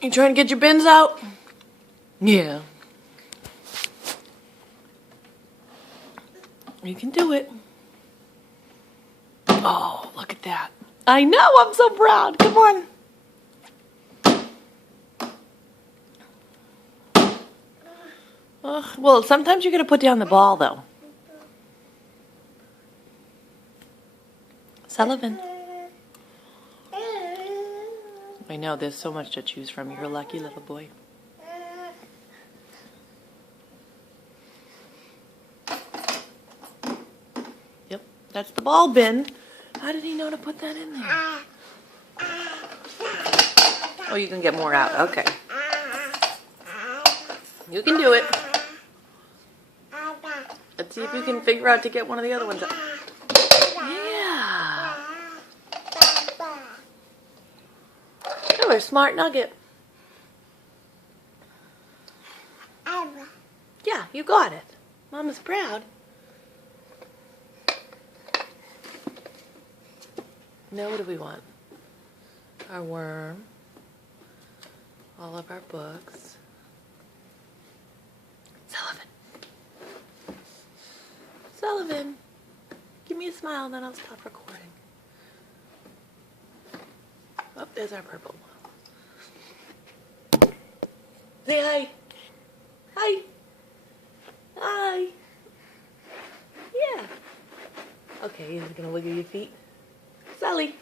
You trying to get your bins out? Yeah. You can do it. Oh, look at that. I know, I'm so proud. Come on. Ugh, well, sometimes you're going to put down the ball, though. Sullivan. I know, there's so much to choose from. You're a lucky little boy. Yep, that's the ball bin. How did he know to put that in there? Oh, you can get more out. Okay. You can do it. Let's see if you can figure out to get one of the other ones out. Yeah. You're a smart nugget. Yeah, you got it. Mama's proud. Now what do we want? Our worm. All of our books. Sullivan. Sullivan. Give me a smile, then I'll stop recording. Oh, there's our purple one. Say hi. Hi. Hi. Yeah. Okay, he's gonna look at your feet. Sally.